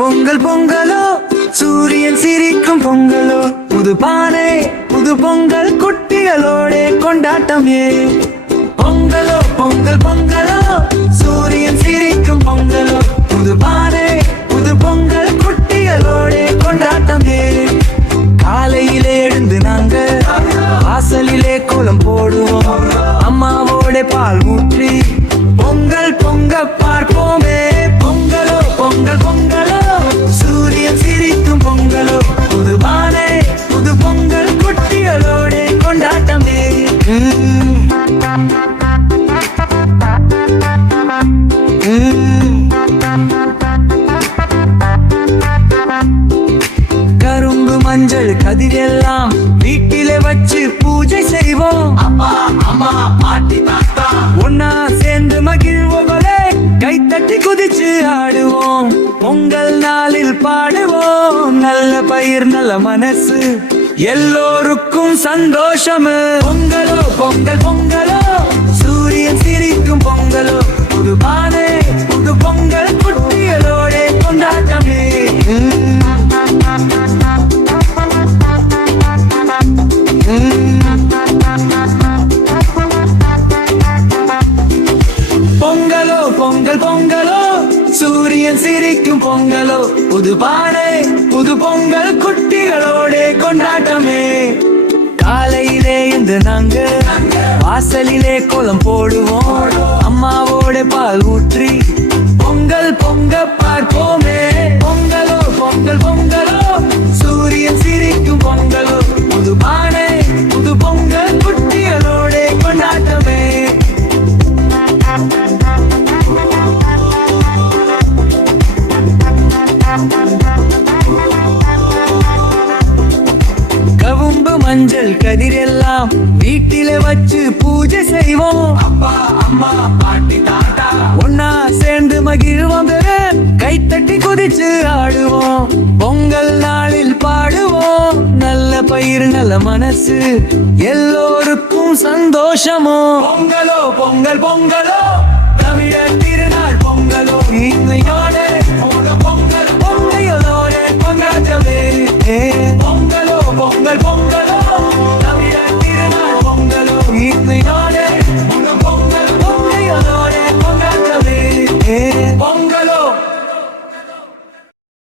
பொங்கல் பொங்கலோ சூரியன் சிரிக்கும் பொங்கலோ புது பானை புது பொங்கல் குட்டிகளோட கொண்டாட்டமே பொங்கலோ பொங்கல் பொங்கலோ சூரியன் சிரிக்கும் பொங்கலோ புது பானை புது பொங்கல் குட்டிகளோட கொண்டாட்டமே காலையிலே எழுந்து நாங்க வாசலிலே கோலம் போடுவோம் அம்மாவோட பால் ஊற்றி பொங்கல் பொங்க பார்ப்போமே பொங்கலோ பொங்கல் பொங்கலோ சூரியன் சிரிக்கும் பொங்கலோ புது பானை புது பொங்கல் குட்டிகளோட கொண்டாட்டமே கரும்பு மஞ்சள் கதிரெல்லாம் வீட்டிலே வச்சு பூஜை செய்வோம் அப்பா அம்மா பாட்டி தாத்தா ஒன்னா சேர்ந்து மகிழ்வோங்களே கைத்தட்டி குதிச்சு ஆடுவோம் பொங்கல் நாளில் பாடுவோம் நல்ல பயிர் நல்ல மனசு எல்லோருக்கும் சந்தோஷம் பொங்கலோ பொங்கல் பொங்கலோ சூரியன் சிரிக்கும் பொங்கலோ புது பானை புது பொங்கல் குட்டிகளோட கொண்டாட்டமே பொங்கலோ பொங்கல் பொங்கலோ சூரியன் சிரிக்கும் பொங்கலோ புது பானை புது பொங்கல் குட்டிகளோட கொண்டாட்டமே காலையிலே இந்த நாங்க வாசலிலே கோலம் போடுவோம் அம்மாவோட பால் ஊற்றி பொங்கல் பொங்க பார்ப்போமே பொங்கலோ பொங்கல் பொங்கலோ சூரியன் சிரிக்கும் பொங்கலோ புது பானை புது பொங்கல் குட்டிகளோட கொண்டாட்டமே கவும்பு மஞ்சள் கதிரெல்லாம் வீட்டிலே வச்சு பூஜை செய்வோம் அப்பா அம்மா பாட்டி தாத்தா ஒன்னா சேர்ந்து மகிழ்வோம் கைத்தட்டி குதிச்சு ஆடுவோம் பொங்கல் நாளில் பாடுவோம் நல்ல பயிர் நல்ல மனசு எல்லோருக்கும் சந்தோஷமோ பொங்கலோ பொங்கல் பொங்கலோ தமிழர் திருநாள்